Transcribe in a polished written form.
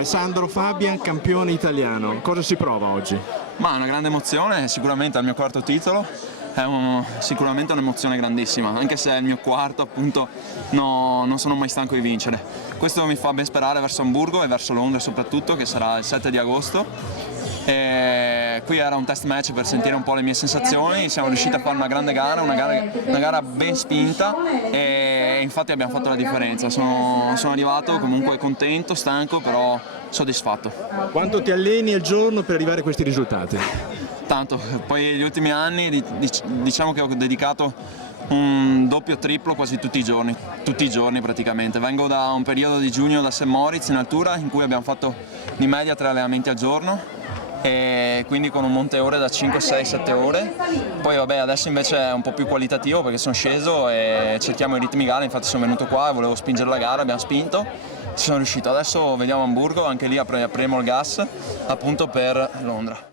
Alessandro Fabian, campione italiano, cosa si prova oggi? Ma è una grande emozione, sicuramente è il mio quarto titolo, è sicuramente un'emozione grandissima, anche se è il mio quarto, appunto, non sono mai stanco di vincere. Questo mi fa ben sperare verso Amburgo e verso Londra soprattutto, che sarà il 7 di agosto. E qui era un test match per sentire un po' le mie sensazioni, siamo riusciti a fare una grande gara, una gara ben spinta e infatti abbiamo fatto la differenza. Sono arrivato comunque contento, stanco, però soddisfatto. Quanto ti alleni al giorno per arrivare a questi risultati? Tanto, poi gli ultimi anni diciamo che ho dedicato un doppio triplo quasi tutti i giorni praticamente. Vengo da un periodo di giugno da St. Moritz in altura in cui abbiamo fatto di media 3 allenamenti al giorno e quindi con un monte ore da 5, 6, 7 ore. Poi vabbè, adesso invece è un po' più qualitativo perché sono sceso e cerchiamo i ritmi gara, infatti sono venuto qua e volevo spingere la gara, abbiamo spinto, ci sono riuscito. Adesso vediamo Amburgo, anche lì apriamo il gas appunto per Londra.